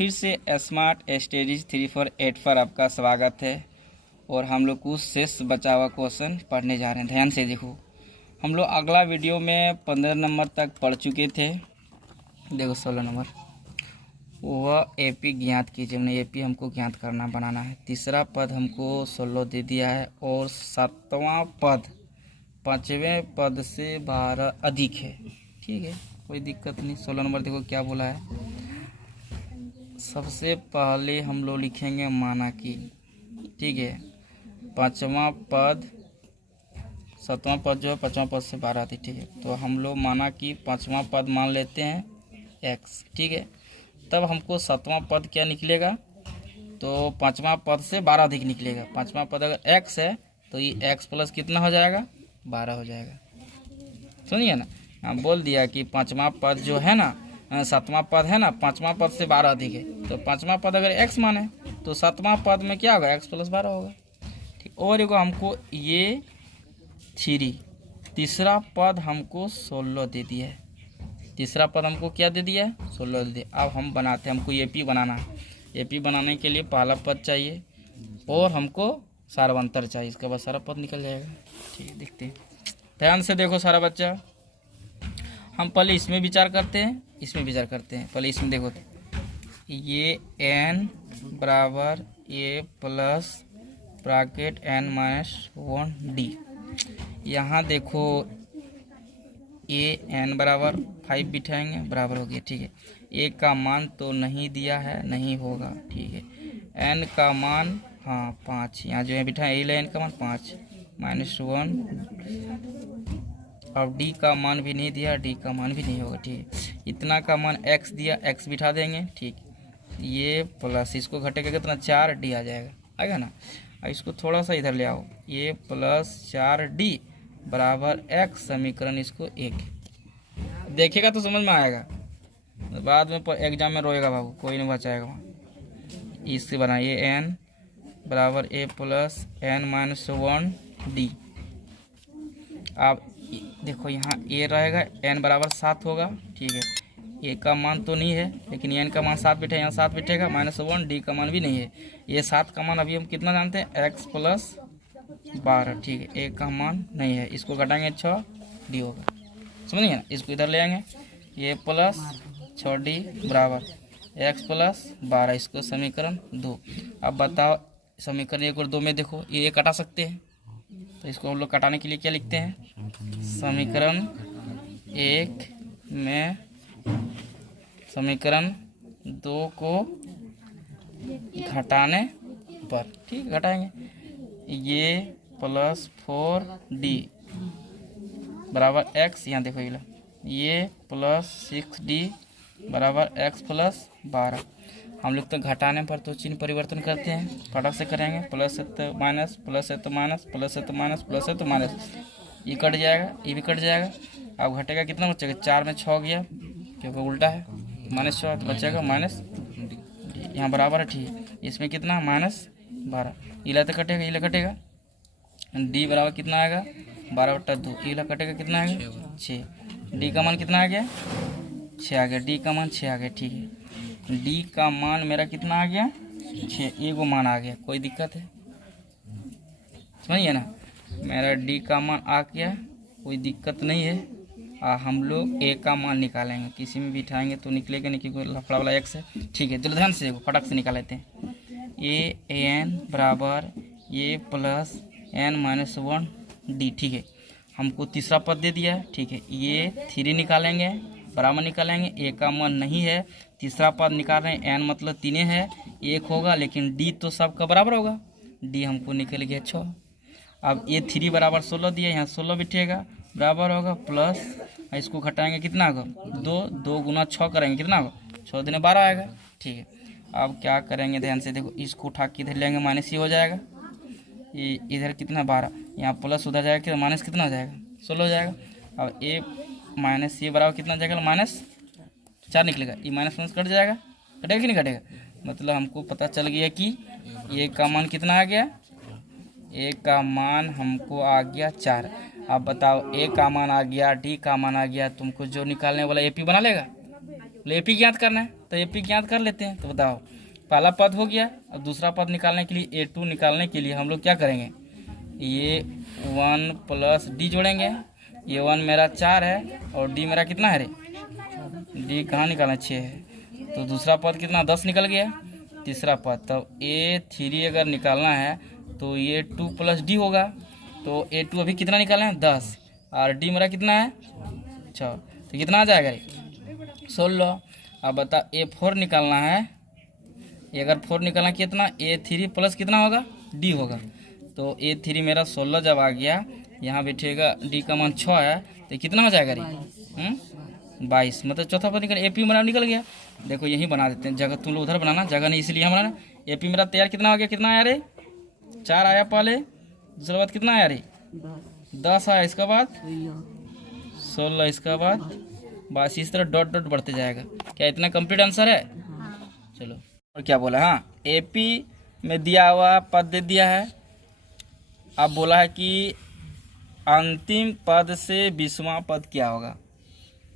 फिर से smart studies 348 पर आपका स्वागत है। और हम लोग कुछ शेष बचा हुआ क्वेश्चन पढ़ने जा रहे हैं। ध्यान से देखो, हम लोग अगला वीडियो में 15 नंबर तक पढ़ चुके थे। देखो 16 नंबर, वह एपी ज्ञात कीजिए। हमने एपी हमको ज्ञात करना बनाना है। तीसरा पद हमको 16 दे दिया है और सातवां पद 5वें पद से 12 अधिक है। ठीक है, कोई दिक्कत नहीं। 16 नंबर देखो क्या बोला है। सबसे पहले हम लोग लिखेंगे माना कि, ठीक है, पाँचवा पद सातवां पद जो है 5वां पद से 12 थी। ठीक है, तो हम लोग माना कि 5वां पद मान लेते हैं x। ठीक है, तब हमको 7वां पद क्या निकलेगा, तो 5वां पद से 12 अधिक निकलेगा। 5वां पद अगर x है तो ये x प्लस कितना हो जाएगा, 12 हो जाएगा। सुनिए ना, हम बोल दिया कि 5वां पद जो है ना, 7वां पद है ना, 5वां पद से 12 अधिक है। तो 5वां पद अगर x माने तो 7वां पद में क्या होगा, x प्लस 12 होगा। ठीक, और एगो हमको ये 3, तीसरा पद हमको 16 दे दिया है। तीसरा पद हमको क्या दे दिया है, 16 दे दिया। अब हम बनाते हैं, हमको एपी बनाना है। एपी बनाने के लिए पहला पद चाहिए और हमको सारवंतर चाहिए। इसके बाद सारा पद निकल जाएगा। ठीक है, देखते हैं, ध्यान से देखो सारा बच्चा। हम पहले इसमें विचार करते हैं, इसमें विचार करते हैं। पहले इसमें देखो, तो ये n बराबर a प्लस ब्रैकेट n-1d। यहाँ देखो n बराबर 5 बिठाएंगे, बराबर हो गया। ठीक है, a का मान तो नहीं दिया है, नहीं होगा। ठीक है, n का मान हाँ 5, यहाँ जो है बिठाए a n का मान 5 -1। अब d का मान भी नहीं दिया, d का मान भी नहीं होगा। ठीक है, इतना का मान x दिया, x बिठा देंगे। ठीक, ये प्लस इसको घटेगा कितना, 4d आ जाएगा, आएगा ना। अब इसको थोड़ा सा इधर ले आओ, ये प्लस 4d बराबर x, समीकरण इसको 1 देखेगा तो समझ में आएगा। बाद में एग्जाम में रोएगा बाबू, कोई नहीं बचाएगा वहाँ। इससे बनाइए n बराबर a प्लस n-1d। अब देखो यहाँ a रहेगा, n बराबर 7 होगा। ठीक है, a का मान तो नहीं है लेकिन n का मान 7 बिठे, यहाँ 7 बिठेगा। -1, d का मान भी नहीं है। ये 7 का मान अभी हम कितना जानते हैं, x प्लस 12। ठीक है, a का मान नहीं है, इसको घटाएंगे 6d होगा। समझिए ना, इसको इधर ले आएंगे, ये प्लस 6d बराबर x प्लस 12, इसको समीकरण 2। अब बताओ समीकरण 1 और 2 में देखो ये कटा सकते हैं, तो इसको हम लोग कटाने के लिए क्या लिखते हैं, समीकरण 1 में समीकरण 2 को घटाने पर, ठीक, घटाएंगे। ये प्लस 4d बराबर x, यहाँ देखो ये प्लस 6d बराबर x प्लस 12। हम लोग तो घटाने पर तो चिन्ह परिवर्तन करते हैं, फटाक से करेंगे। प्लस है तो माइनस, प्लस है तो माइनस, प्लस है तो माइनस, प्लस है तो माइनस, ये कट जाएगा, ये भी कट जाएगा। अब घटेगा कितना बचेगा, 4 में 6 गया क्योंकि उल्टा है, -6 तो बचेगा माइनस, यहाँ बराबर है। ठीक है, इसमें कितना -12, इला तो कटेगा, इला कटेगा, d बराबर कितना आएगा 12/2, इला कटेगा कितना आएगा 6। d का मान कितना आ गया, 6 आ गया, d का मान 6 आ गया। ठीक है, d का मान मेरा कितना आ गया, 6, एगो मान आ गया। कोई दिक्कत है, समझिए ना, मेरा d का मान आ गया, कोई दिक्कत नहीं है। हम लोग a का मान निकालेंगे, किसी में बिठाएंगे तो निकलेगा नहीं क्योंकि लफड़ा वाला x है। ठीक है, चलो ध्यान से देखो, फटाक से निकाल लेते हैं। n बराबर a प्लस n-1d। ठीक है, हमको तीसरा पद दे दिया है। ठीक है, ये 3 निकालेंगे, बराबर निकालेंगे, a का मान नहीं है। तीसरा पद निकाल रहे हैं, n मतलब 3 है, 1 होगा, लेकिन d तो सबका बराबर होगा, d हमको निकल गया 6। अब ये 3 बराबर 16 दिया, यहाँ 16 बिठेगा, बराबर होगा प्लस, इसको घटाएंगे कितना होगा, 2 गुना 6 करेंगे कितना होगा, 6 दिन 12 आएगा। ठीक है, अब क्या करेंगे, ध्यान से देखो, इसको उठा के इधर लेंगे, माइनस ही हो जाएगा। ये इधर कितना 12, यहाँ प्लस उधर जाएगा कि माइनस कितना हो जाएगा, 16 हो जाएगा। अब a माइनस ये बराबर कितना जाएगा, -4 निकलेगा, ये माइनस कट जाएगा, कटेगा कि नहीं कटेगा। मतलब हमको पता चल गया कि ये का मान कितना आ गया, a का मान हमको आ गया 4। अब बताओ a का मान आ गया, d का मान आ गया, तुमको जो निकालने वाला एपी बना लेगा, एपी ज्ञात करना है तो एपी ज्ञात कर लेते हैं। तो बताओ, पहला पद हो गया। अब दूसरा पद निकालने के लिए A2 निकालने के लिए हम लोग क्या करेंगे, ये 1 प्लस डी जोड़ेंगे। ये 1 मेरा 4 है और डी मेरा कितना है रे, डी कहाँ निकालना, 6 है। तो दूसरा पद कितना, 10 निकल गया। तीसरा पद, तब A3 अगर निकालना है तो ये 2 प्लस डी होगा। तो A2 अभी कितना निकालना है, 10, और डी मेरा कितना है 6, तो कितना आ जाएगा, 16। अब बता A4 निकालना है, ये अगर 4 निकालना कितना, A3 प्लस कितना होगा, डी होगा। तो A3 मेरा 16 जब आ गया, यहाँ बैठेगा डी का मान 6 है, तो कितना हो जाएगा रे, 22। मतलब चौथा पद निकल, एपी मेरा निकल गया। देखो यही बना देते हैं, जगह तुम लोग उधर बनाना, जगह नहीं इसलिए हम बनाना। एपी मेरा तैयार कितना हो गया, कितना आया रे, 4 आया पहले, दूसरे बाद कितना आया रे, 10 आया, इसके बाद 16, इसके बाद बस इस तरह डॉट डॉट बढ़ते जाएगा। क्या इतना कंप्लीट आंसर है? चलो, और क्या बोला, हाँ एपी में दिया हुआ पद दे दिया है। अब बोला है कि अंतिम पद से 20वां पद क्या होगा,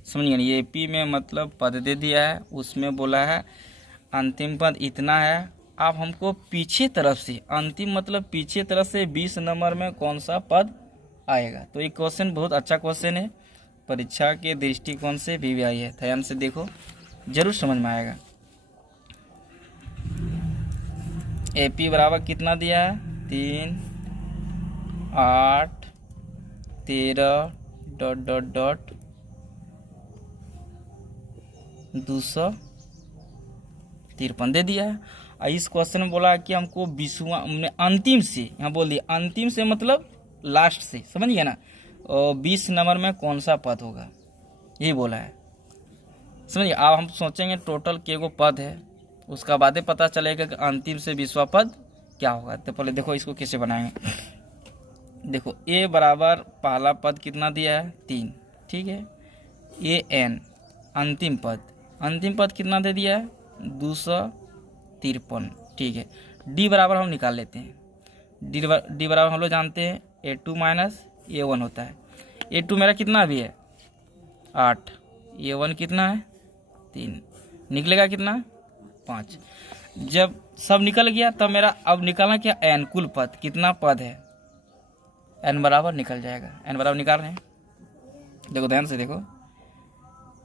समझिए। ये एपी में मतलब पद दे दिया है, उसमें बोला है अंतिम पद इतना है। आप हमको पीछे तरफ से, अंतिम मतलब पीछे तरफ से 20 नंबर में कौन सा पद आएगा। तो ये क्वेश्चन बहुत अच्छा क्वेश्चन है, परीक्षा के दृष्टिकोण से भी आई है। ध्यान से देखो, जरूर समझ में आएगा। एपी बराबर कितना दिया है, 3, 8, 13 डॉट डॉट डॉट 253 दे दिया है। और इस क्वेश्चन में बोला है कि हमको 20वां अंतिम से, यहाँ बोल दिया अंतिम से मतलब लास्ट से, समझिए ना। और 20 नंबर में कौन सा पद होगा, यही बोला है, समझिए। अब हम सोचेंगे टोटल के गो पद है, उसका बाद पता चलेगा कि अंतिम से 20वां पद क्या होगा। तो पहले देखो इसको कैसे बनाएंगे। देखो ए बराबर पहला पद कितना दिया है, 3, ठीक है। ए एन अंतिम पद कितना दे दिया है, 253, ठीक है। डी बराबर हम निकाल लेते हैं। डी बराबर हम लोग जानते हैं A2 माइनस A1 होता है। A2 मेरा कितना भी है, 8, A1 कितना है, 3, निकलेगा कितना, 5। जब सब निकल गया तब मेरा अब निकालना क्या, एन कुल पद कितना पद है, एन बराबर निकल जाएगा। एन बराबर निकाल रहे हैं, देखो ध्यान से देखो।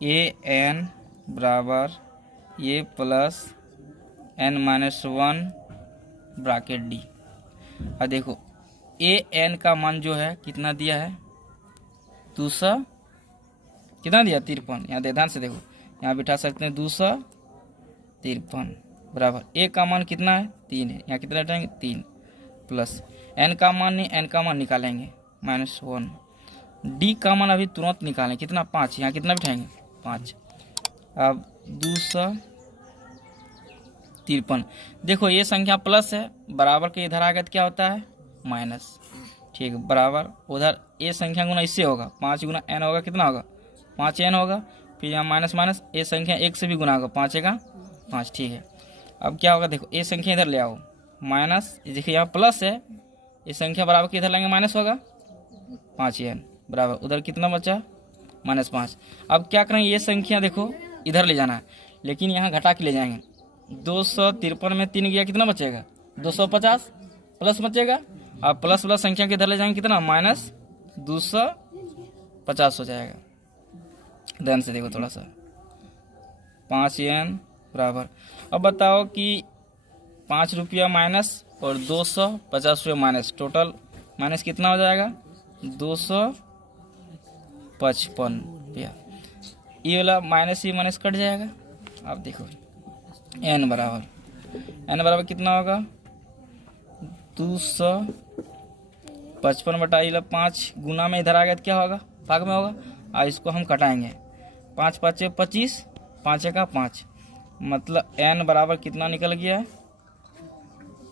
ए एन बराबर A plus N minus 1 bracket D. और देखो ए एन का मान जो है कितना दिया है, 200 कितना दिया, 53। यहाँ ध्यान से देखो, यहाँ बिठा सकते हैं 253 बराबर ए का मान कितना है, 3 है। यहाँ कितना बैठाएंगे, 3 प्लस एन का मान नहीं, एन का मान निकालेंगे -1। डी का मान अभी तुरंत निकालें, कितना, 5। यहाँ कितना बिठाएंगे, 5। अब 253। देखो ये संख्या प्लस है, बराबर के इधर आ गया तो क्या होता है, माइनस, ठीक, बराबर उधर ए संख्या गुना इससे होगा, 5 गुना एन होगा, कितना होगा, 5 एन होगा। फिर यहाँ माइनस माइनस ए संख्या 1 से भी गुना होगा, 5 का 5, ठीक है। अब क्या होगा, देखो ए संख्या इधर ले आओ, माइनस, देखिए यहाँ प्लस है, ये संख्या बराबर के इधर लेंगे माइनस होगा, 5 एन बराबर उधर कितना बचा, -5। अब क्या करेंगे, ये संख्या देखो इधर ले जाना है, लेकिन यहाँ घटा के ले जाएंगे। 253 में 3 गया, कितना बचेगा, 250 प्लस बचेगा। अब प्लस प्लस संख्या के इधर ले जाएंगे, कितना, -250 हो जाएगा। ध्यान से देखो थोड़ा सा, 5 एन बराबर। अब बताओ कि 5 रुपया माइनस और 250 रुपया माइनस, टोटल माइनस कितना हो जाएगा, 255 रुपया। ये वाला माइनस ही माइनस कट जाएगा। अब देखो एन बराबर कितना होगा, 255 बटा ये 5 गुना में इधर आ गया तो क्या होगा, भाग में होगा। और इसको हम कटाएंगे, 5 5 25, 5 का 5, मतलब एन बराबर कितना निकल गया है,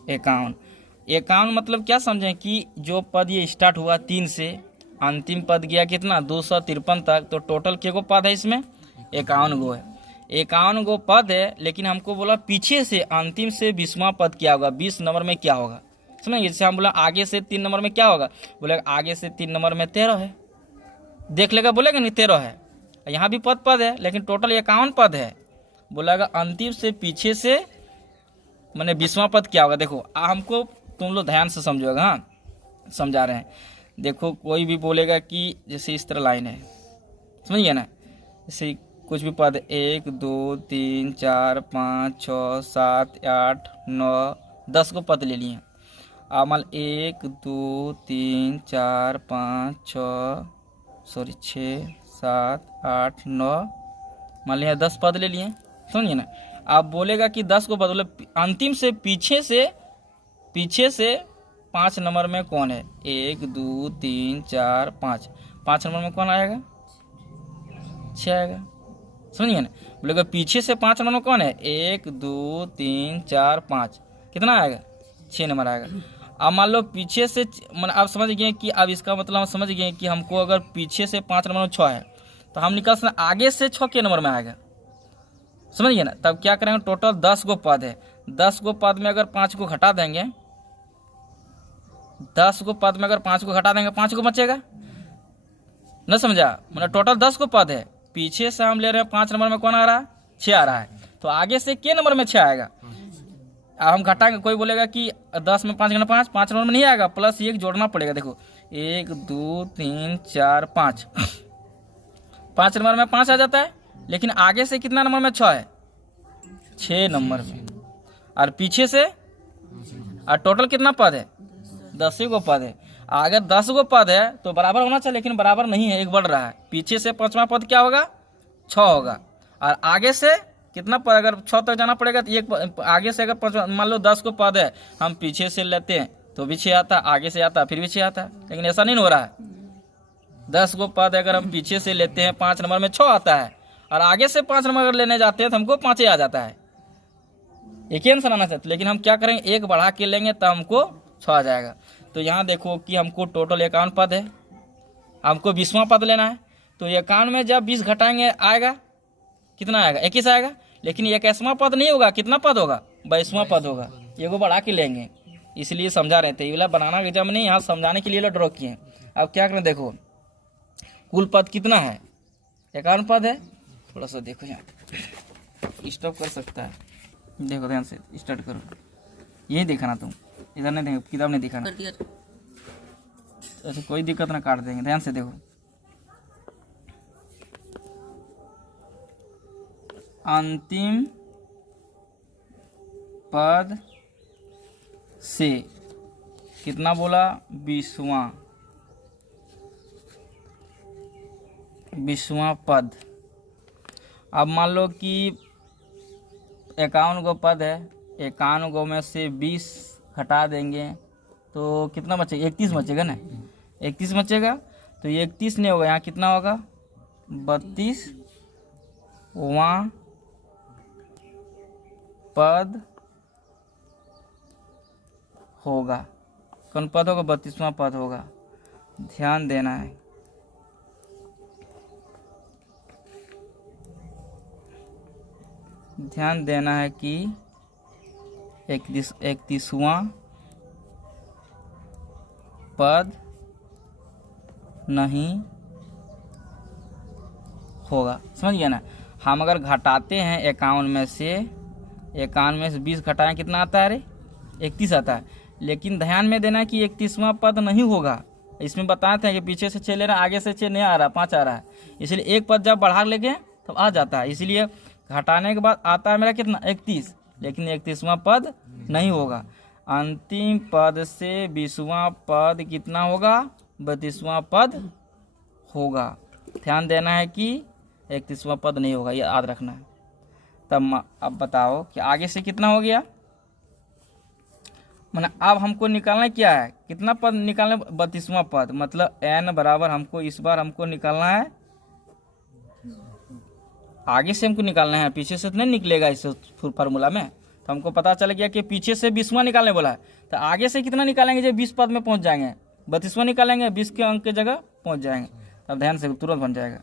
51। मतलब क्या समझें कि जो पद ये स्टार्ट हुआ 3 से, अंतिम पद गया कितना, 253 तक, तो टोटल के गो पद है इसमें, 51 गो है। 51 गो पद है, लेकिन हमको बोला पीछे से अंतिम से 20वां पद क्या होगा, 20 नंबर में क्या होगा, समझे। जैसे हम बोला आगे से 3 नंबर में क्या होगा, बोले आगे से 3 नंबर में 13 है, देख लेगा, बोलेगा नहीं 13 है, यहाँ भी पद पद है, लेकिन टोटल 51 पद है। बोलागा अंतिम से पीछे से मैंने 20वां पद क्या होगा। देखो हमको तुम लोग ध्यान से समझोगा, हाँ समझा रहे हैं। देखो कोई भी बोलेगा कि जैसे इस तरह लाइन है, समझिए ना, जैसे कुछ भी पद 1 2 3 4 5 6 7 8 9 10 को पद ले लिए। अब मान 1 2 3 4 5 6 7 8 9 मान लिया 10 पद ले लिए, समझिए ना। आप बोलेगा कि 10 को पद मतलब अंतिम से पीछे से 5 नंबर में कौन है। 1 2 3 4 5 5 नंबर में कौन आएगा, 6 आएगा, समझिए ना। बोलेगा पीछे से 5 नंबर में कौन है, 1 2 3 4 5 कितना आएगा, 6 नंबर आएगा। अब मान लो पीछे से आप समझ गए कि अब इसका मतलब हम समझ गए कि हमको अगर पीछे से 5 नंबर में 6 है तो हम निकाल सकते आगे से 6 के नंबर में आएगा, समझिए ना। तब क्या करेंगे, टोटल 10 गो पद है, 10 गो पद में अगर 5 को घटा देंगे, 10 गो पद में अगर 5 को घटा देंगे 5 को बचेगा, न समझा। मतलब टोटल 10 को पद है, पीछे से हम ले रहे हैं 5 नंबर में कौन आ रहा है, 6 आ रहा है, तो आगे से के नंबर में 6 आएगा। अब हम घटाएंगे, कोई बोलेगा कि 10 में 5 गुना 5 नंबर में नहीं आएगा, प्लस 1 जोड़ना पड़ेगा। देखो 1 2 3 4 5 5 नंबर में 5 आ जाता है, लेकिन आगे से कितना नंबर में 6 है, 6 नंबर में, और पीछे से और टोटल कितना पद है, 10 गो पद है। अगर 10 गो पद है तो बराबर होना चाहिए, लेकिन बराबर नहीं है, एक बढ़ रहा है। पीछे से 5वां पद क्या होगा, 6 होगा, और आगे से कितना पद, अगर 6 तक जाना पड़ेगा तो एक आगे से अगर मान लो 10 को पद है, हम पीछे से लेते हैं तो भी 6 आता, आगे से आता फिर भी 6 आता, लेकिन ऐसा नहीं हो रहा है। 10 गो पद अगर हम पीछे से लेते हैं 5 नंबर में 6 आता है, और आगे से 5 नंबर अगर लेने जाते हैं तो हमको 5 आ जाता है। एक ही आंसर आना चाहते, लेकिन हम क्या करेंगे, एक बढ़ा के लेंगे तो हमको 6 आ जाएगा। तो यहाँ देखो कि हमको टोटल 51 पद है, हमको 20वां पद लेना है। तो 51 में जब 20 घटाएंगे आएगा कितना आएगा, 21 आएगा, लेकिन 21वां पद नहीं होगा, कितना पद होगा, 22वां पद होगा। ये को बढ़ा के लेंगे, इसलिए समझा रहे थे। ये वाला बनाना एग्जाम नहीं, यहाँ समझाने के लिए ड्रॉ किए। अब क्या करें, देखो कुल पद कितना है, 51 पद है। थोड़ा सा देखो, यहाँ स्टॉप कर सकता है, देखो ध्यान से स्टार्ट करो। यही दिखाना, तुम इधर नहीं देखो, किताब नहीं दिखाना। अच्छा कोई दिक्कत ना, काट देंगे, ध्यान से देखो। अंतिम पद से कितना बोला, 20वां पद। अब मान लो कि 51 गो पद है, 51 गो में से 20 घटा देंगे तो कितना बचेगा, 31 बचेगा ना, 31 बचेगा। तो 31 नहीं होगा, यहाँ कितना होगा, 32वां पद होगा। कौन पद होगा, 32वां पद होगा। ध्यान देना है, ध्यान देना है कि 31वां पद नहीं होगा, समझ गया ना। हम अगर घटाते हैं 51 में से 20 घटाएं कितना आता है, अरे 31 आता है। लेकिन ध्यान में देना है कि 31वां पद नहीं होगा। इसमें बताते हैं कि पीछे से 6 ले रहा है, आगे से 6 नहीं आ रहा, 5 आ रहा है, इसलिए एक पद जब बढ़ा लेंगे तब आ जाता है। इसलिए घटाने के बाद आता है मेरा कितना, 31, लेकिन 31वां पद नहीं होगा। अंतिम पद से 20वां पद कितना होगा, 32वां पद होगा। ध्यान देना है कि 31वां पद नहीं होगा, ये याद रखना है। तब अब बताओ कि आगे से कितना हो गया, मतलब अब हमको निकालना क्या है, कितना पद निकालना, 32वां पद। मतलब n बराबर हमको इस बार हमको निकालना है, आगे से हमको निकालना है, पीछे से तो नहीं निकलेगा इस फार्मूला में। तो हमको पता चल गया कि पीछे से 20वां निकालने बोला है, तो आगे से कितना निकालेंगे, जब 20 पद में पहुंच जाएंगे 32वां निकालेंगे, 20 के अंक की जगह पहुंच जाएंगे। तब ध्यान से तुरंत बन जाएगा।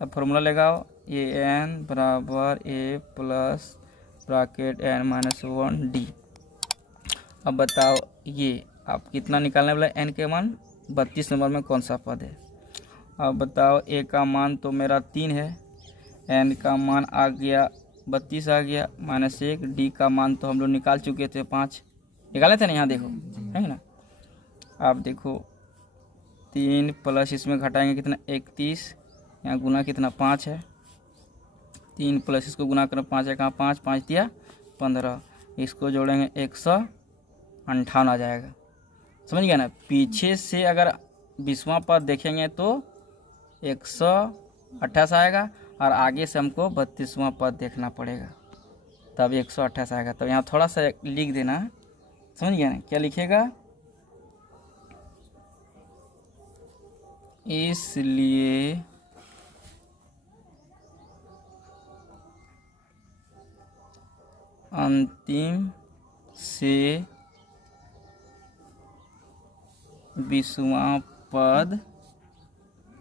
अब फार्मूला लगाओ, ये n बराबर a प्लस ब्रैकेट n-1d। अब बताओ ये आप कितना निकालने वाला, n के मान 32 नंबर में कौन सा पद है। अब बताओ ए का मान तो मेरा 3 है, एन का मान आ गया 32 आ गया -1, डी का मान तो हम लोग निकाल चुके थे 5 निकाले थे ना, यहाँ देखो है ना। आप देखो 3 प्लस इसमें घटाएंगे कितना 31, यहाँ गुना कितना 5 है, 3 प्लस इसको गुना करें 5 है कहाँ 5, 5 दिया 15, इसको जोड़ेंगे 158 आ जाएगा। समझ गया ना। पीछे से अगर 20वां पद देखेंगे तो 128 आएगा और आगे से हमको 32वां पद देखना पड़ेगा तब 128 आएगा। तो यहाँ थोड़ा सा लिख देना, समझ गया ना। क्या लिखेगा, इसलिए अंतिम से 20वां पद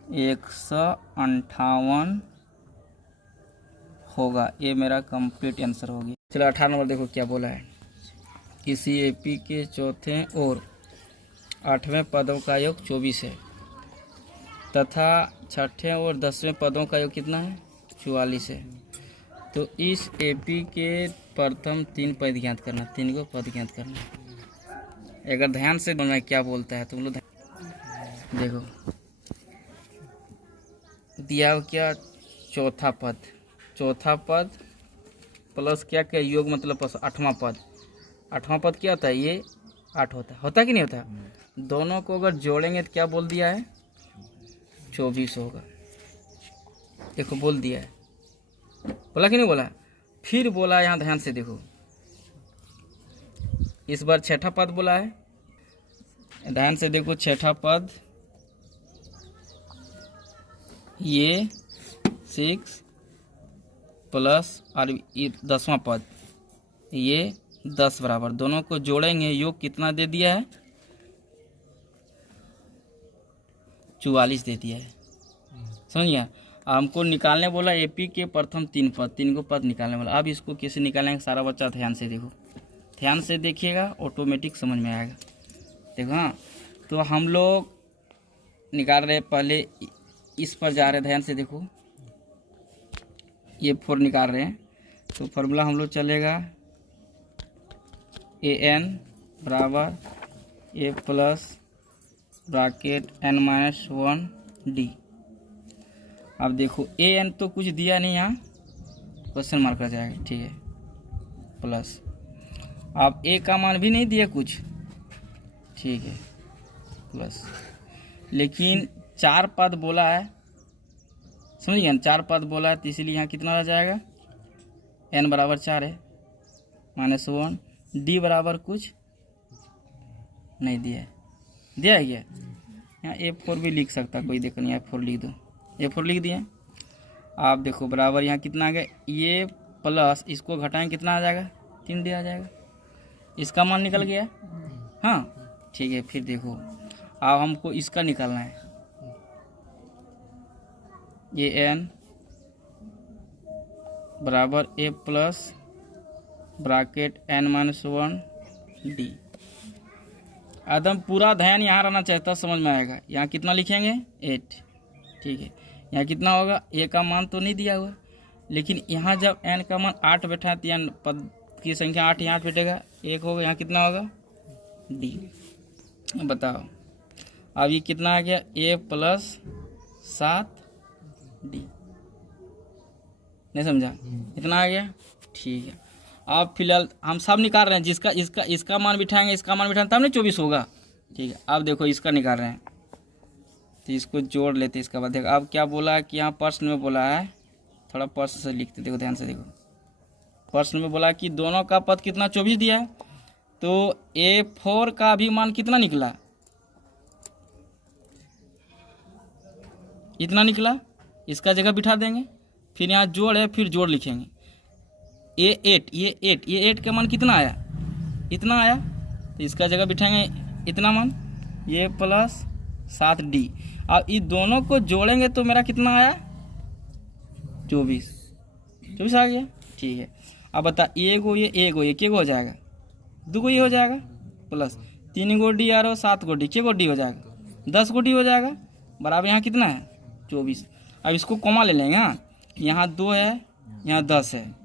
158 होगा। ये मेरा कंप्लीट आंसर होगी। चलो 18 नंबर देखो क्या बोला है। किसी एपी के चौथे और 8वें पदों का योग 24 है तथा छठे और 10वें पदों का योग कितना है 44 है। तो इस एपी के प्रथम 3 पद ज्ञात करना, 3 को पद ज्ञात करना। अगर ध्यान से मैं क्या बोलता है तुम लोग देखो, दिया हो क्या चौथा पद प्लस क्या क्या योग मतलब 8वां पद। 8वां पद क्या होता है, ये 8 होता है कि नहीं होता। दोनों को अगर जोड़ेंगे तो क्या बोल दिया है 24 होगा। देखो बोल दिया है, बोला कि नहीं बोला। फिर बोला यहाँ ध्यान से देखो, इस बार छठा पद बोला है, ध्यान से देखो छठा पद ये 6 प्लस और 10वां पद ये 10 बराबर, दोनों को जोड़ेंगे योग कितना दे दिया है 44 दे दिया है। समझ गया। हमको निकालने बोला एपी के प्रथम 3 पद, 3 को पद निकालने बोला। अब इसको कैसे निकालेंगे सारा बच्चा ध्यान से देखो, ध्यान से देखिएगा ऑटोमेटिक समझ में आएगा। देखो हाँ, तो हम लोग निकाल रहे पहले इस पर जा रहे, ध्यान से देखो ये 4 निकाल रहे हैं। तो फार्मूला हम लोग चलेगा an बराबर a plus bracket n-1 d। अब देखो an तो कुछ दिया नहीं, यहाँ क्वेश्चन मार्क कर जाएगा, ठीक है प्लस। अब a का मान भी नहीं दिया कुछ, ठीक है प्लस। लेकिन 4 पद बोला है, समझ गया ना, 4 पद बोला है तो इसलिए यहाँ कितना आ जाएगा n बराबर 4 है -1, d बराबर कुछ नहीं दिया है, दिया है क्या। यहाँ A4 भी लिख सकता, कोई दिक्कत नहीं, A4 लिख दो, A4 लिख दिया। आप देखो बराबर यहाँ कितना आ गया, ये प्लस इसको घटाएं कितना आ जाएगा 3D आ जाएगा, इसका मान निकल गया। हाँ ठीक है, फिर देखो अब हमको इसका निकालना है, ये n बराबर a plus bracket n-1 d। एकदम पूरा ध्यान यहाँ रहना चाहिए तब समझ में आएगा। यहाँ कितना लिखेंगे 8, ठीक है। यहाँ कितना होगा, a का मान तो नहीं दिया हुआ, लेकिन यहाँ जब n का मान 8 बैठा तो n पद की संख्या 8 यहाँ 8 बैठेगा, 1 होगा, यहाँ कितना होगा d। बताओ अब ये कितना आ गया a प्लस 7d, नहीं समझा, इतना आ गया, ठीक है। अब फिलहाल हम सब निकाल रहे हैं, जिसका इसका मान बिठाएंगे, इसका मान बिठाएंगे तब नहीं 24 होगा, ठीक है। अब देखो इसका निकाल रहे हैं तो इसको जोड़ लेते, इसका बाद देखो अब क्या बोला है कि यहाँ प्रश्न में बोला है, थोड़ा प्रश्न से लिखते, देखो ध्यान से देखो। प्रश्न में बोला कि दोनों का पद कितना 24 दिया है, तो A4 का भी मान कितना निकला, इतना निकला, इसका जगह बिठा देंगे। फिर यहाँ जोड़ है, फिर जोड़ लिखेंगे, ये 8 का मान कितना आया, इतना आया, तो इसका जगह बिठाएंगे इतना मान, ये प्लस 7d। अब ये दोनों को जोड़ेंगे तो मेरा कितना आया 24 आ गया, ठीक है। अब बता ये क्या हो जाएगा, 2 गो ये हो जाएगा, प्लस 3 गो d और 7 गो d, क्या गो d हो जाएगा 10 गो d हो जाएगा, बराबर यहाँ कितना है 24। अब इसको कॉमा ले लेंगे। हाँ, यहाँ 2 है, यहाँ 10 है।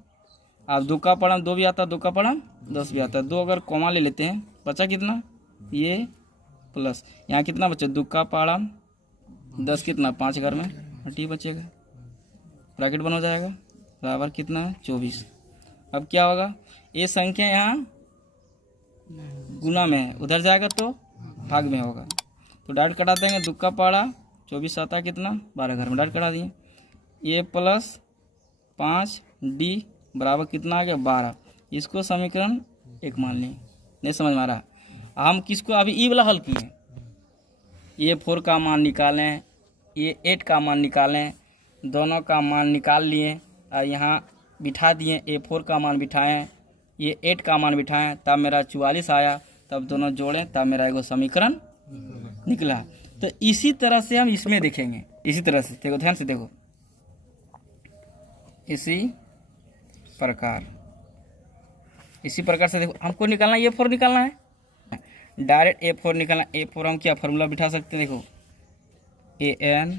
अब 2 का पढ़म 2 भी आता है, 2 का पढ़म 10 भी आता है। 2 अगर कॉमा ले लेते हैं, बचा कितना, ये प्लस यहाँ कितना बचा, 2 का पढ़म 10 कितना 5 घर में टी बचेगा, ब्रैकेट बन हो जाएगा, बराबर कितना 24। अब क्या होगा, ये संख्या यहाँ गुना में है, उधर जाएगा तो भाग में होगा, तो डायरेक्ट कटा देंगे। 2 का पढ़ा 24 आता है कितना 12 घर में, डायरेक्ट कटा दिए। ये प्लस 5d बराबर कितना आ गया 12। इसको समीकरण 1 मान लें। नहीं समझ में आ रहा। हम किसको अभी ई वाला हल किए, ये 4 का मान निकालें, ये 8 का मान निकालें, दोनों का मान निकाल लिए और यहाँ बिठा दिए। ये 4 का मान बिठाएं, ये 8 का मान बिठाएं, तब मेरा 44 आया। तब दोनों जोड़ें, तब मेरा एगो समीकरण निकला। तो इसी तरह से हम इसमें देखेंगे, इसी तरह से देखो, ध्यान से देखो, इसी प्रकार से देखो। हमको निकालना है, ये 4 निकालना है, डायरेक्ट A4 निकालना। A4 हम क्या फॉर्मूला बिठा सकते हैं, देखो AN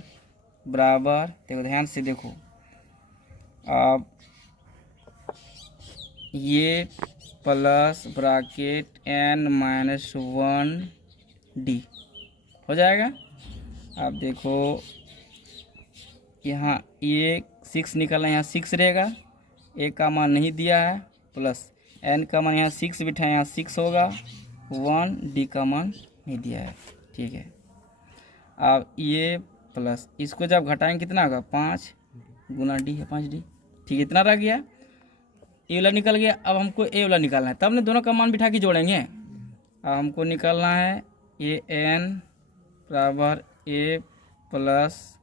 बराबर, देखो ध्यान से देखो, अब ये प्लस ब्रैकेट n-1d हो जाएगा। अब देखो यहाँ ये 6 निकलना, यहाँ 6 रहेगा, A का मान नहीं दिया है, प्लस n का मान यहाँ 6 बिठा, यहाँ 6 होगा, 1d का मान नहीं दिया है, ठीक है। अब ये प्लस, इसको जब घटाएंगे कितना होगा, 5 गुना d है 5d, ठीक है, इतना रह गया। ए वाला निकल गया। अब हमको ए वाला निकालना है, तब ने दोनों का मान बिठा के जोड़ेंगे। अब हमको निकालना है AN बराबर A प्लस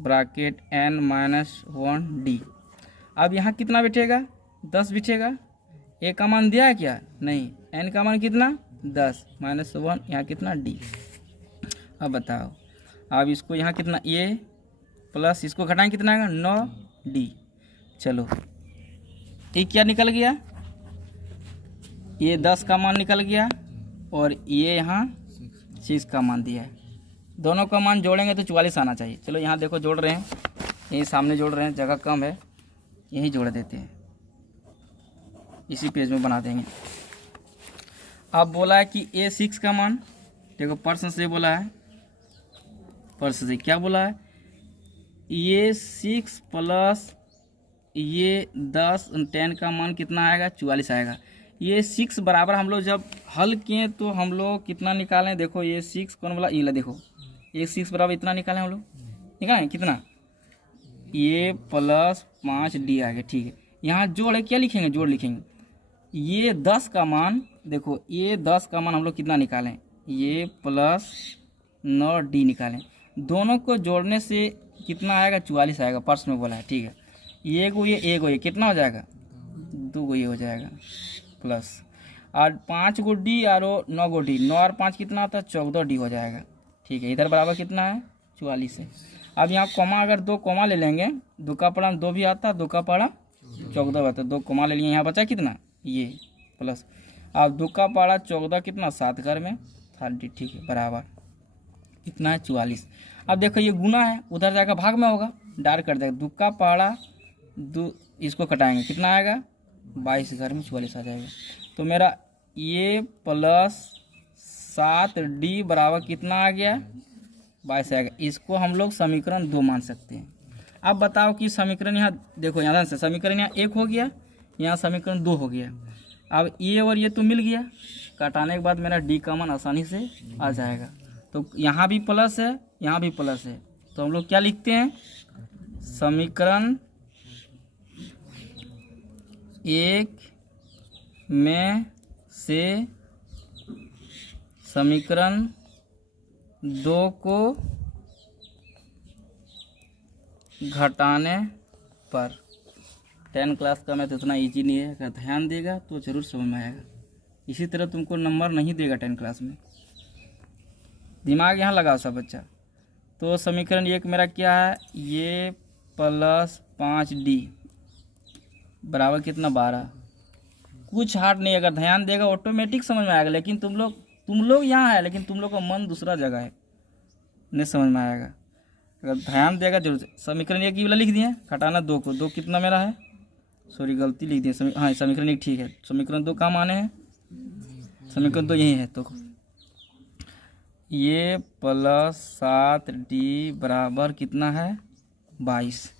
ब्रैकेट n-1d। अब यहाँ कितना बिठेगा, 10 बिठेगा। ए का मान दिया है क्या, नहीं, n का मान कितना 10 -1, यहाँ कितना d। अब बताओ, अब इसको यहाँ कितना a प्लस इसको घटाएं कितना आएगा 9d। चलो, ये क्या निकल गया, ये 10 का मान निकल गया और ये यहाँ 6 का मान दिया है। दोनों का मान जोड़ेंगे तो 44 आना चाहिए। चलो यहाँ देखो जोड़ रहे हैं, यही सामने जोड़ रहे हैं, जगह कम है, यही जोड़ देते हैं, इसी पेज में बना देंगे। अब बोला है कि A6 का मान, देखो प्रश्न से बोला है, प्रश्न से क्या बोला है, ये 6 प्लस ये 10 10 का मान कितना आएगा 44 आएगा। ये 6 बराबर हम लोग जब हल किए तो हम लोग कितना निकालें, देखो ये 6 कौन बोला, ये देखो, ये 6 बराबर इतना निकालें हम लोग, निकालें कितना, ये प्लस 5d आ गया, ठीक है। यहाँ जोड़ है, क्या लिखेंगे, जोड़ लिखेंगे। ये 10 का मान, देखो ये 10 का मान हम लोग कितना निकालें, ये प्लस 9d निकालें। दोनों को जोड़ने से कितना आएगा 44 आएगा, प्रश्न में बोला है, ठीक है। ये गो ये कितना हो जाएगा, 2 गो ये हो जाएगा, प्लस और 5 गो डी और 9 गो डी, 9 और 5 कितना आता है 14d हो जाएगा, ठीक है। इधर बराबर कितना है 44 है। अब यहाँ कॉमा, अगर 2 कॉमा ले लेंगे, 2 का पढ़ा 2 भी आता है, 2 का पढ़ा 14 आता है, 2 कॉमा ले लिए, यहाँ बचा कितना ये प्लस, अब 2 का पढ़ा 14 कितना 7 घर में 30, ठीक है, बराबर कितना है 44। अब देखो ये गुना है, उधर जाकर भाग में होगा, डायरेक्ट कर देगा। 2 का पढ़ा 2, इसको कटाएंगे कितना आएगा 22 घर में 44 आ जाएगा। तो मेरा ये प्लस 7d बराबर कितना आ गया 22 आएगा। इसको हम लोग समीकरण 2 मान सकते हैं। अब बताओ कि समीकरण यहाँ देखो, यहाँ से समीकरण यहाँ 1 हो गया, यहाँ समीकरण 2 हो गया। अब ये और ये तो मिल गया, कटाने के बाद मेरा d का मान आसानी से आ जाएगा। तो यहाँ भी प्लस है, यहाँ भी प्लस है, तो हम लोग क्या लिखते हैं, समीकरण 1 में से समीकरण 2 को घटाने पर। 10 क्लास का मैथ इतना इजी नहीं है, अगर ध्यान देगा तो ज़रूर समझ में आएगा। इसी तरह तुमको नंबर नहीं देगा 10 क्लास में, दिमाग यहाँ लगाओ सब बच्चा। तो समीकरण 1 मेरा क्या है, ये प्लस 5d बराबर कितना 12। कुछ हार्ड नहीं, अगर ध्यान देगा ऑटोमेटिक समझ में आएगा। लेकिन तुम लोग यहाँ है, लेकिन तुम लोग का मन दूसरा जगह है, नहीं समझ में आएगा। अगर ध्यान देगा जरूर से। समीकरण एक ही वाला लिख दिए, घटाना 2 को, 2 कितना मेरा है, सॉरी गलती लिख दिए, हाँ समीकरण एक ठीक है, समीकरण 2 कहाँ माने हैं, समीकरण 2 यही है। तो ये प्लस 7D बराबर कितना है 22।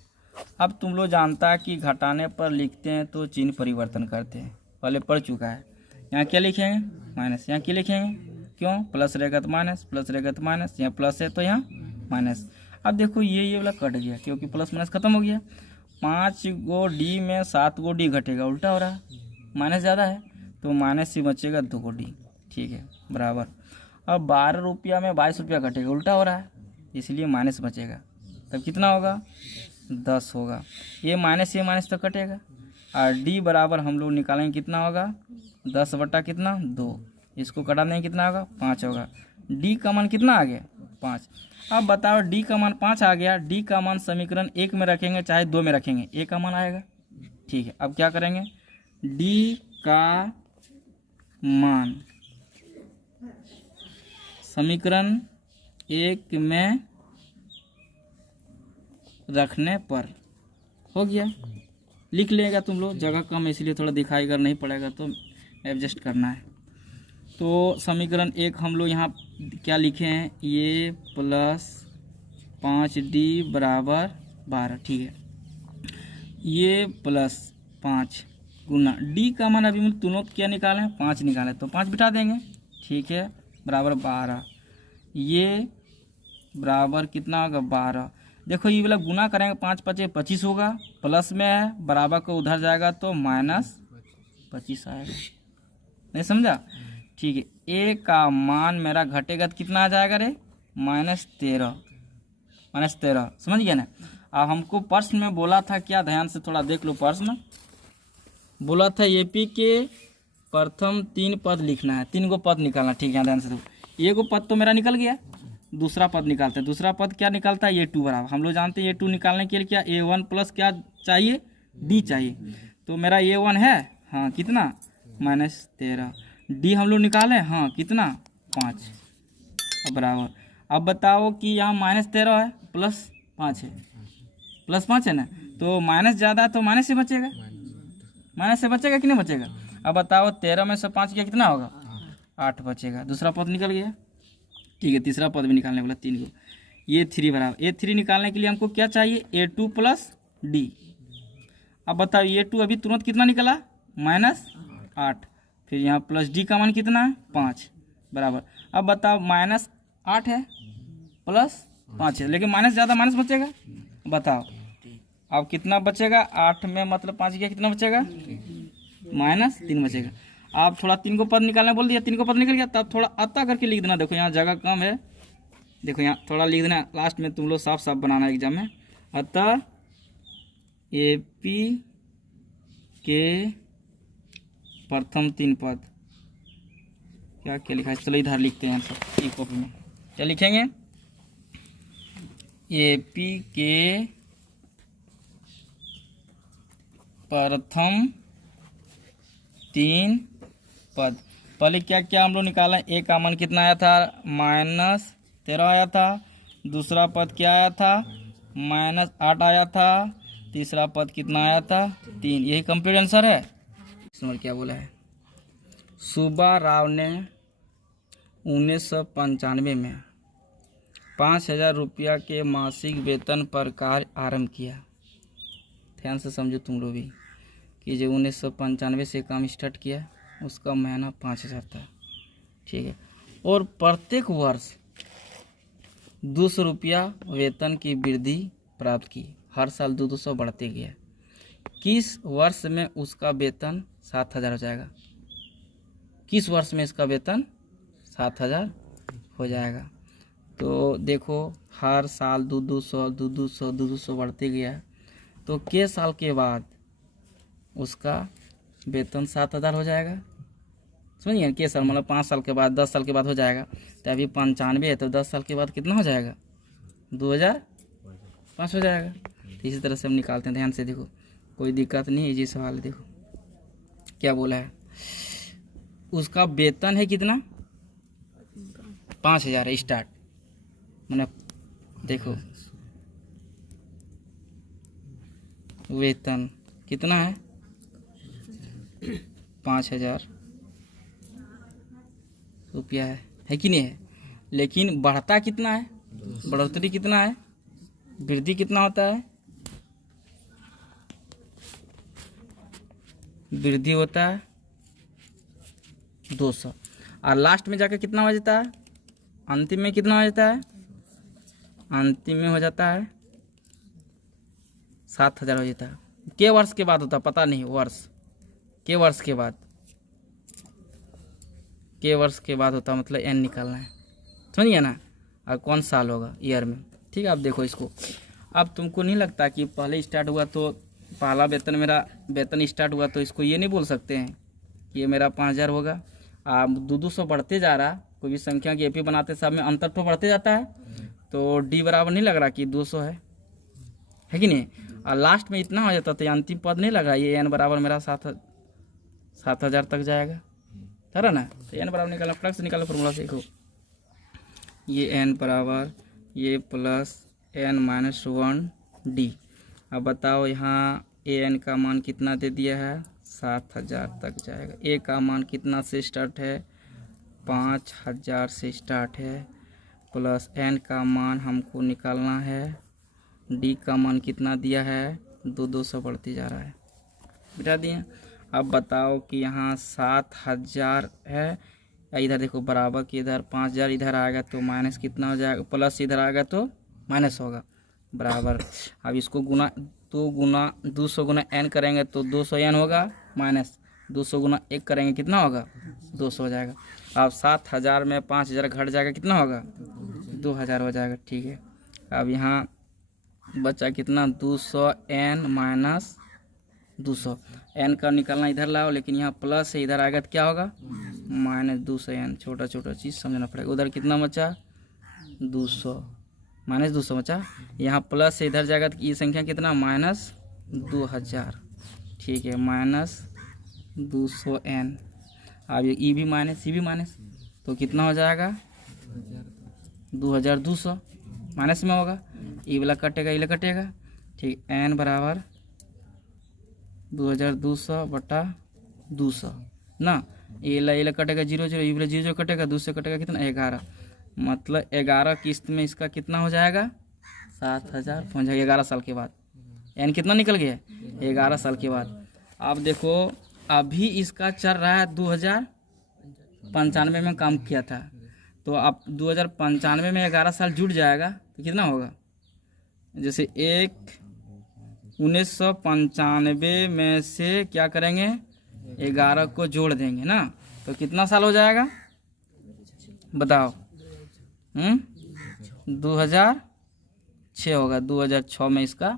अब तुम लोग जानता है कि घटाने पर लिखते हैं तो चिन्ह परिवर्तन करते हैं, पहले पढ़ चुका है। यहाँ क्या लिखेंगे माइनस, यहाँ क्या लिखेंगे, क्यों प्लस रहेगा तो माइनस, प्लस रहेगा तो माइनस, यहाँ प्लस है तो यहाँ माइनस। अब देखो ये वाला कट गया क्योंकि प्लस माइनस खत्म हो गया। 5 गो डी में 7 गो डी घटेगा, उल्टा हो रहा है, माइनस ज़्यादा है तो माइनस से बचेगा 2 गो डी, ठीक है बराबर। अब 12 रुपया में 22 रुपया घटेगा, उल्टा हो रहा है इसलिए माइनस बचेगा, तब कितना होगा 10 होगा। ये माइनस तो कटेगा और डी बराबर हम लोग निकालेंगे कितना होगा 10 बटा कितना 2, इसको कटा देंगे कितना होगा 5 होगा। डी का मान कितना आ गया 5। अब बताओ डी का मान 5 आ गया, डी का मान समीकरण 1 में रखेंगे चाहे 2 में रखेंगे, ए का मान आएगा, ठीक है। अब क्या करेंगे, डी का मान समीकरण 1 में रखने पर हो गया, लिख लेगा तुम लोग, जगह कम है इसलिए थोड़ा दिखाई अगर नहीं पड़ेगा तो एडजस्ट करना है। तो समीकरण 1 हम लोग यहाँ क्या लिखे हैं, ये प्लस 5D बराबर 12, ठीक है। ये प्लस 5 गुना डी का मान अभी दोनों क्या निकालें 5 निकालें तो 5 बिठा देंगे, ठीक है बराबर 12। ये बराबर कितना होगा 12। देखो ये वाला गुना करेंगे 5 5 25 होगा, प्लस में है बराबर को उधर जाएगा तो माइनस 25 आएगा, नहीं समझा, ठीक है। ए का मान मेरा घटेगा तो कितना आ जाएगा रे -13, -13 समझ गया ना। अब हमको प्रश्न में बोला था क्या, ध्यान से थोड़ा देख लो, प्रश्न बोला था एपी के प्रथम 3 पद लिखना है, 3 गो पद निकालना, ठीक है ध्यान से देखो। एक गो पद तो मेरा निकल गया, दूसरा पद निकालते हैं, दूसरा पद क्या निकालता है A2 बराबर, हम लोग जानते हैं A2 निकालने के लिए क्या A1 प्लस क्या चाहिए D चाहिए, तो मेरा A1 है हाँ कितना -13, D हम लोग निकाले हाँ कितना 5 बराबर। अब बताओ कि यहाँ -13 है प्लस 5 है, प्लस 5 है ना, तो माइनस ज़्यादा है तो माइनस से बचेगा, माइनस से बचेगा कि नहीं बचेगा। अब बताओ 13 में से 5 क्या कितना होगा 8 बचेगा, दूसरा पद निकल गया, ठीक है। तीसरा पद भी निकालने वाला 3 को, ये 3 बराबर, ये 3 निकालने के लिए हमको क्या चाहिए A2 प्लस D। अब बताओ A2 अभी तुरंत कितना निकला -8, फिर यहाँ प्लस D का मान कितना है 5 बराबर। अब बताओ -8 है प्लस 5 है, लेकिन माइनस ज़्यादा माइनस बचेगा, बताओ अब कितना बचेगा 8 में मतलब 5 गया कितना बचेगा -3 बचेगा। आप थोड़ा 3 को पद निकालना बोल दिया, 3 को पद निकल गया, तब थोड़ा अतः करके लिख देना, देखो यहाँ जगह कम है, देखो यहाँ थोड़ा लिख देना, लास्ट में तुम लोग साफ साफ बनाना एग्जाम में। अतः एपी के प्रथम 3 पद क्या क्या लिखा है, चलो इधर लिखते हैं सब एक कॉपी में, क्या लिखेंगे एपी के प्रथम 3 पद। पहले क्या क्या हम लोग निकाला, ए का मान कितना आया था -13 आया था, दूसरा पद क्या आया था -8 आया था, तीसरा पद कितना आया था 3, यही कंप्लीट आंसर है। इस नंबर क्या बोला है, सुब्बा राव ने 1995 में 5000 रुपया के मासिक वेतन पर कार्य आरंभ किया। ध्यान से समझो तुम लोग भी कि जो 1995 से काम स्टार्ट किया उसका महीना 5000 था, ठीक है। और प्रत्येक वर्ष 200 रुपया वेतन की वृद्धि प्राप्त की, हर साल 200 बढ़ते गया। किस वर्ष में उसका वेतन 7000 हो जाएगा, किस वर्ष में इसका वेतन 7000 हो जाएगा। तो देखो हर साल 200 बढ़ते गया, तो के साल के बाद उसका वेतन 7000 हो जाएगा, समझिए के साल मतलब 5 साल के बाद 10 साल के बाद हो जाएगा। तो अभी 95 है तो 10 साल के बाद कितना हो जाएगा 2005 हो जाएगा। तो इसी तरह से हम निकालते हैं, ध्यान से देखो कोई दिक्कत नहीं, इजी सवाल है। देखो क्या बोला है, उसका वेतन है कितना 5000 स्टार्ट, मैंने देखो वेतन कितना है 5,000 रुपया है कि नहीं है। लेकिन बढ़ता कितना है, बढ़ोतरी कितना है, वृद्धि कितना होता है, वृद्धि होता है 200 और लास्ट में जाकर कितना हो जाता है, अंतिम में कितना हो जाता है, अंतिम में हो जाता है 7,000 हो जाता है। के वर्ष के बाद होता है पता नहीं, वर्ष के वर्ष के बाद, के वर्ष के बाद होता है, मतलब एन निकालना है, समझिए ना। और कौन साल होगा, ईयर में। ठीक है, आप देखो इसको। अब तुमको नहीं लगता कि पहले स्टार्ट हुआ तो पहला वेतन, मेरा वेतन स्टार्ट हुआ तो इसको ये नहीं बोल सकते हैं कि ये मेरा 5,000 होगा। आप 200 बढ़ते जा रहा, कोई भी संख्या के एपी बनाते सब में अंतर तो बढ़ते जाता है, तो डी बराबर नहीं लग रहा कि 200 है कि नहीं। और लास्ट में इतना हो जाता तो अंतिम पद नहीं लग रहा, ये एन बराबर मेरा 7,000 तक जाएगा, है ना। तो एन बराबर निकालना, फटक से निकालो फॉर्मूला सीखो। ये एन बराबर ये प्लस एन माइनस 1 डी। अब बताओ यहाँ ए एन का मान कितना दे दिया है, 7,000 तक जाएगा। ए का मान कितना से स्टार्ट है, 5,000 से स्टार्ट है, प्लस एन का मान हमको निकालना है, डी का मान कितना दिया है, 200 बढ़ती जा रहा है, बिठा दिए। अब बताओ कि यहाँ 7,000 है, इधर देखो बराबर कि इधर 5,000 इधर आएगा तो माइनस कितना हो जाएगा, प्लस इधर आएगा तो माइनस होगा, बराबर। अब इसको गुना 200 गुना एन करेंगे तो 200 एन होगा, माइनस 200 गुना 1 करेंगे कितना होगा, 200 हो जाएगा। अब 7,000 में 5,000 घट जाएगा, कितना होगा, 2,000 हो जाएगा। ठीक है, अब यहाँ बचा कितना, 200 एन माइनस 200, एन का निकालना इधर लाओ, लेकिन यहाँ प्लस है, इधर आएगा तो क्या होगा, माइनस 200 एन। छोटा छोटा चीज़ समझना पड़ेगा। उधर कितना बचा, 200 माइनस 200 बचा, यहाँ प्लस से इधर जाएगा तो ये संख्या कितना, माइनस 2,000। ठीक है, माइनस 200 एन। अब ये भी माइनस, ये भी माइनस, तो कितना हो जाएगा, 2,200 माइनस में होगा, ये वाला कटेगा, ये वाला कटेगा। ठीक, एन बराबर 2,200 बटा 200 ना, ये कटेगा 0 0, ये वाला 0 0 कटेगा, 2 से कटेगा कितना, 11। मतलब 11 किस्त में इसका कितना हो जाएगा, 7,000 पहुँच जाएगा 11 साल के बाद। एन कितना निकल गया, 11 साल के बाद। अब देखो अभी इसका चल रहा है 2095 में काम किया था, तो अब 2095 में 11 साल जुड़ जाएगा तो कितना होगा, जैसे 1995 में से क्या करेंगे, 11 को जोड़ देंगे ना, तो कितना साल हो जाएगा बताओ, 2006 होगा, 2006 में इसका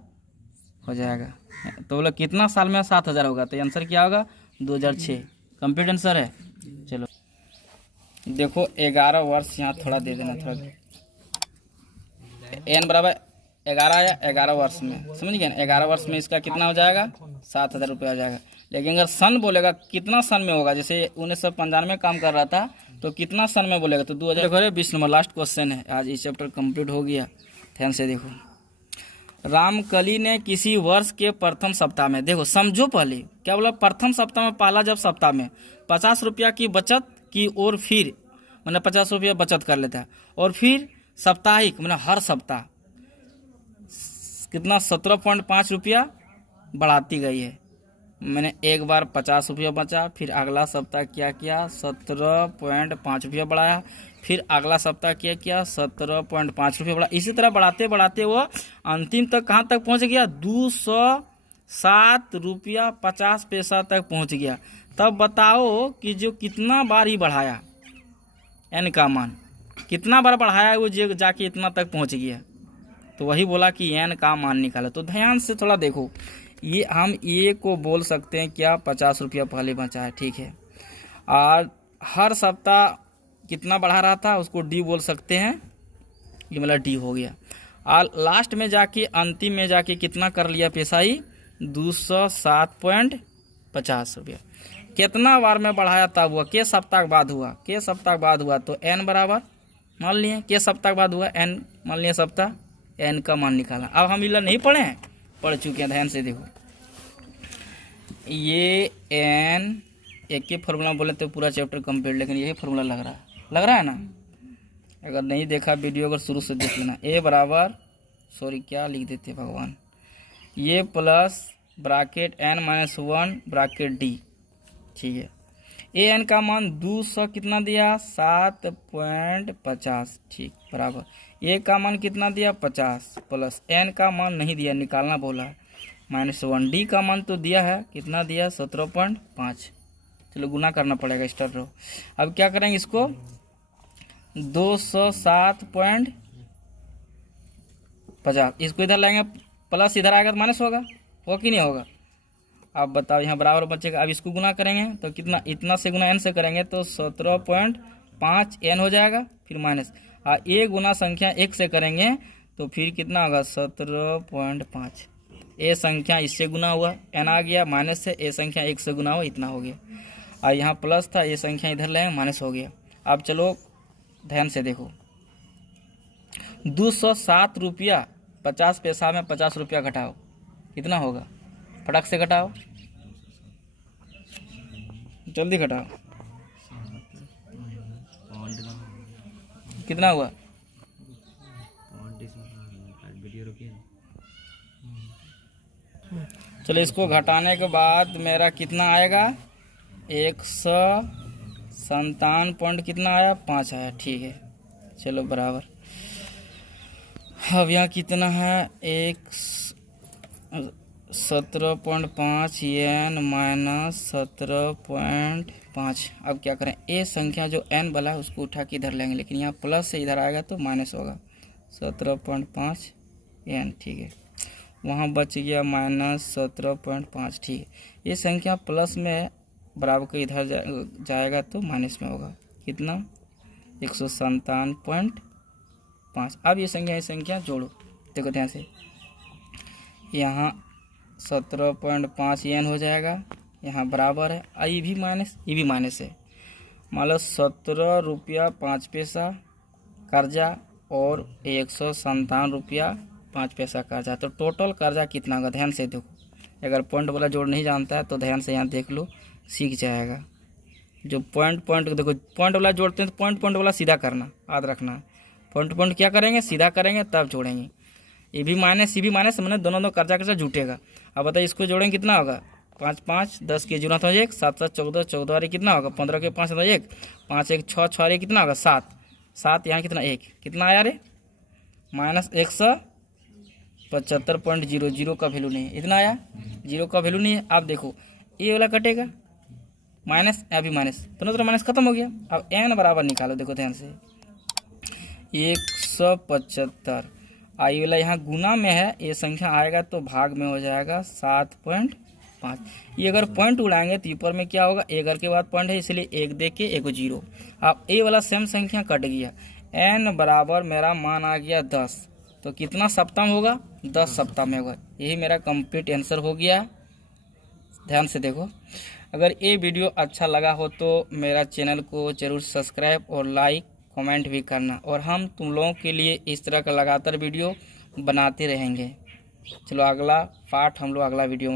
हो जाएगा। तो बोला कितना साल में 7,000 होगा, तो आंसर क्या होगा, 2006। कंप्लीट आंसर है। चलो देखो 11 वर्ष यहाँ थोड़ा दे देना, थोड़ा एन बराबर 11 आया, 11 वर्ष में समझ गए ना, 11 वर्ष में इसका कितना हो जाएगा, 7,000 रुपये हो जाएगा। लेकिन अगर सन बोलेगा कितना सन में होगा, जैसे 1995 में काम कर रहा था तो कितना सन में बोलेगा, तो 2020 नंबर लास्ट क्वेश्चन है। आज ये चैप्टर कंप्लीट हो गया, ध्यान से देखो। रामकली ने किसी वर्ष के प्रथम सप्ताह में, देखो समझो पहले क्या बोला, प्रथम सप्ताह में, पहला जब सप्ताह में 50 रुपया की बचत की और फिर मैंने 50 रुपया बचत कर लेता है, और फिर साप्ताहिक मैंने हर सप्ताह कितना 17.5 रुपया बढ़ाती गई है। मैंने एक बार 50 रुपया बचा, फिर अगला सप्ताह क्या किया 17.5 रुपया बढ़ाया, फिर अगला सप्ताह क्या किया 17.5 रुपया बढ़ा। इसी तरह बढ़ाते बढ़ाते वो अंतिम तक कहाँ तक पहुँच गया, 207 रुपया 50 पैसा तक पहुँच गया। तब बताओ कि जो कितना बार ही बढ़ाया, एन का मान कितना बार बढ़ाया वो जो जाके इतना तक पहुँच गया, तो वही बोला कि एन का मान निकालो। तो ध्यान से थोड़ा देखो, ये हम ए को बोल सकते हैं क्या, 50 रुपया पहले बचा है, ठीक है। और हर सप्ताह कितना बढ़ा रहा था उसको डी बोल सकते हैं, ये मतलब डी हो गया। और लास्ट में जाके अंतिम में जाके कितना कर लिया पैसा ही, 207.50 रुपया। कितना बार में बढ़ाया तब हुआ, के सप्ताह बाद हुआ, के सप्ताह बाद हुआ, तो एन बराबर मान लिए के सप्ताह बाद हुआ, एन मान लिया सप्ताह, एन का मान निकालना। अब हम इला नहीं पढ़े हैं, पढ़ चुके हैं, ध्यान से देखो। ये n एक ही फार्मूला बोले तो पूरा चैप्टर कंप्लीट, लेकिन यही फार्मूला लग रहा है ना। अगर नहीं देखा वीडियो, अगर शुरू से देख लेना। a बराबर, सॉरी क्या लिख देते भगवान, ये plus bracket n-1 bracket d, ठीक है। an का मान 200 कितना दिया, 7.50, ठीक, बराबर a का मान कितना दिया 50, प्लस n का मान नहीं दिया, निकालना बोला है, -1। d का मान तो दिया है, कितना दिया 17.5। चलो गुना करना पड़ेगा, स्टार्ट रहो। अब क्या करेंगे इसको, 207.50 इसको इधर लाएंगे, प्लस इधर आएगा तो माइनस होगा, हो कि नहीं होगा। अब बताओ यहाँ बराबर बचेगा। अब इसको गुना करेंगे तो कितना, इतना से गुना n से करेंगे तो 17.5 n हो जाएगा, फिर माइनस, और a गुना संख्या 1 से करेंगे तो फिर कितना होगा 17.5। a संख्या इससे गुना हुआ, n आ गया, माइनस से a संख्या 1 से गुना हुआ, इतना हो गया। और यहाँ प्लस था, a संख्या इधर लाए, माइनस हो गया। अब चलो ध्यान से देखो, 207 रुपया 50 पैसा में 50 रुपया घटाओ, कितना होगा, फटक से घटाओ, जल्दी घटाओ, कितना हुआ, चलो इसको घटाने के बाद मेरा कितना आएगा, 157 पॉइंट कितना आया, 5 आया, ठीक है। चलो बराबर, अब यहाँ कितना है, 17.5 n माइनस 17.5। अब क्या करें, ए संख्या जो n वाला है उसको उठा के इधर लेंगे, लेकिन यहाँ प्लस से इधर आएगा तो माइनस होगा, 17.5 n, ठीक है। वहाँ बच गया -17.5, ठीक है। ये संख्या प्लस में है, बराबर के इधर जाएगा तो माइनस में होगा, कितना 157.5। अब ये संख्या जोड़ो, देखो ध्यान से, यहाँ 17.5 n हो जाएगा, यहाँ बराबर है, ये भी माइनस है। मान लो 17 रुपया 5 पैसा कर्जा और 157 रुपया 5 पैसा कर्जा, तो टोटल कर्जा कितना होगा, ध्यान से देखो। अगर पॉइंट वाला जोड़ नहीं जानता है तो ध्यान से यहाँ देख लो, सीख जाएगा। जो पॉइंट देखो, पॉइंट वाला जोड़ते हैं तो पॉइंट वाला सीधा करना, याद रखना। पॉइंट क्या करेंगे, सीधा करेंगे तब जोड़ेंगे। ये भी माइनस मैंने दोनों कर्जा जुटेगा। अब बताइए इसको जोड़ेंगे कितना होगा, 5 5 10 के जुना तो 1, 7 7 14 14 वाले कितना होगा, 15 के 5 1, 5 1 6 6 वाले कितना होगा 7 7, यहाँ कितना 1, कितना आया रे, -175.00 का वैल्यू नहीं है, इतना आया, 0 का वैल्यू नहीं है। आप देखो ये वाला कटेगा, माइनस, अभी माइनस, दोनों माइनस खत्म हो गया। अब n बराबर निकालो, देखो ध्यान से, 175, आई वाला यहाँ गुना में है, ये संख्या आएगा तो भाग में हो जाएगा 7.5। ये अगर पॉइंट उड़ाएंगे तो ऊपर में क्या होगा, एक घर के बाद पॉइंट है, इसलिए 1 दे के 1 0। अब ए वाला सेम संख्या कट गया, n बराबर मेरा मान आ गया 10, तो कितना सप्ताह में होगा, 10 सप्ताह में होगा। यही मेरा कंप्लीट आंसर हो गया। ध्यान से देखो, अगर ये वीडियो अच्छा लगा हो तो मेरा चैनल को जरूर सब्सक्राइब और लाइक कमेंट भी करना, और हम तुम लोगों के लिए इस तरह का लगातार वीडियो बनाते रहेंगे। चलो अगला पार्ट हम लोग अगला वीडियो में